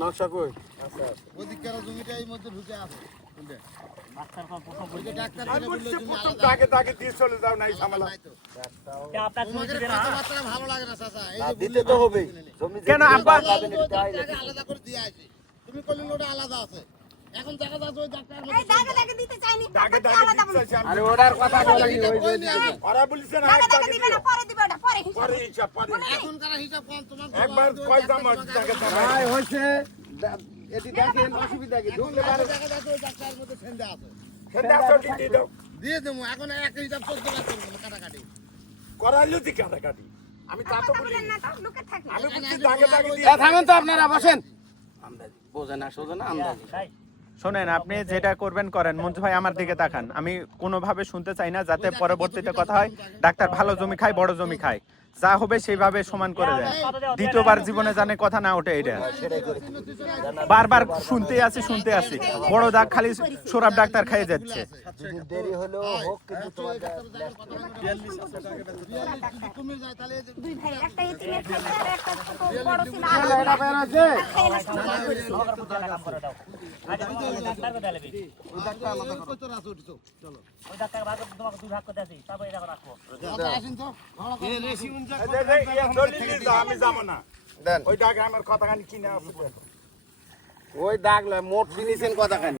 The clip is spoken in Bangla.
নকশা কই জমিটা এই মধ্যে ঢুকে আছে ভালো লাগে না চাচা দিতে তো হবে কেন আব্বা আলাদা করে দিয়ে আছে তুমি করলে ওটা আলাদা আছে এখন দেখা যাচ্ছে ওই ডাক্তার এই দাগে দাগে দিতে চাইনি দাগে দাগে দিতে আরে ওটার কথা বলি ওরা বলছে না দাগে দাগে দিবে না পরে দিবে ওটা পরে পরে হিসাব পরে এখনকার হিসাব কোন তোমার একবার পয়সা মার দাগে দাগে হইছে এটি দেখেন অসুবিধা কি ঢুকলে পারে দেখা যাচ্ছে ওই ডাক্তারের মধ্যে সেন্ডা আছে সেটা তো দিয়ে দাও দিয়ে দেবো এখন এক হিসাব 14 লাখ করব কাটাকাটি করাইলো দি কাটাকাটি আমি তা তো বলি না তো লুকে থাকে আমি বলছি দাগে দাগে দিয়ে থামেন তো আপনারা বসেন আন্দাজি বোঝেন না সোজা না আন্দাজি শোনেন, আপনি যেটা করবেন করেন। মঞ্জু ভাই আমার দিকে তাকান, আমি কোনোভাবে শুনতে চাই না যাতে পরবর্তীতে কথা হয় ডাক্তার ভালো জমি খায়, বড় জমি খায়, যা হবে সেইভাবে সমান করে দেন। দ্বিতীয়বার জীবনে জানে কথা না ওঠে। এটা বারবার শুনতে আছি বড় দাগ খালি সোরাব ডাক্তার খাইয়ে যাচ্ছে। দেরি হলো হোক কিন্তু তোমার তুমি যাই তাহলে দুই ভাই একটা এতিমের খাইছে আর একটা ছোট বড় ছিল এটা বের আছে কত রাস উঠছো চলো ওই ডাক্তার ভাগ তোমাকে দুই ভাগ করে দেছি তারপর এটা রাখবো আসেন তো এই রেশি উনজা আমি যাবো না দেন ওই দাগে আমার কথাখানি কিনে আসবে ওই দাগ মোট ফিনিশিং কথাখানি